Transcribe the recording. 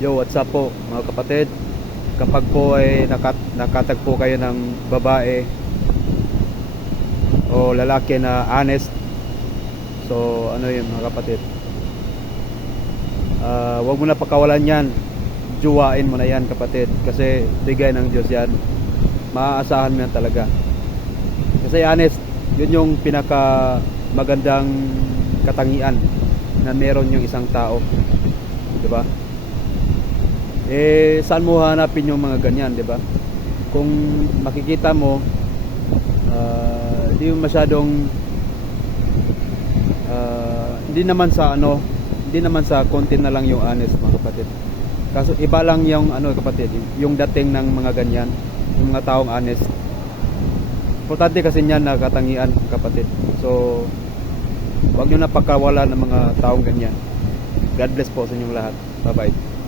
Yo, what's up po mga kapatid? Kapag po ay nakat nakatagpo kayo ng babae o lalaki na honest, so ano yun mga kapatid? Ah, wag mo na pakawalan yan. Juwain mo na yan kapatid kasi bigay ng Diyos yan. Maaasahan mo yan talaga. Kasi honest, yun yung pinaka magandang katangian na meron yung isang tao. 'Di ba? Eh saan mo hanapin yung mga ganyan, 'di ba? Kung makikita mo ah, hindi mo masyadong ah, hindi naman sa ano, hindi naman sa konti na lang yung honest mga kapatid. Kaso iba lang yung ano kapatid, yung dating ng mga ganyan, yung mga taong honest. Importante kasi niyan na katangian kapatid. So Huwag nyo na pagkawala ng mga taong ganyan. God bless po sa inyong lahat. Bye-bye.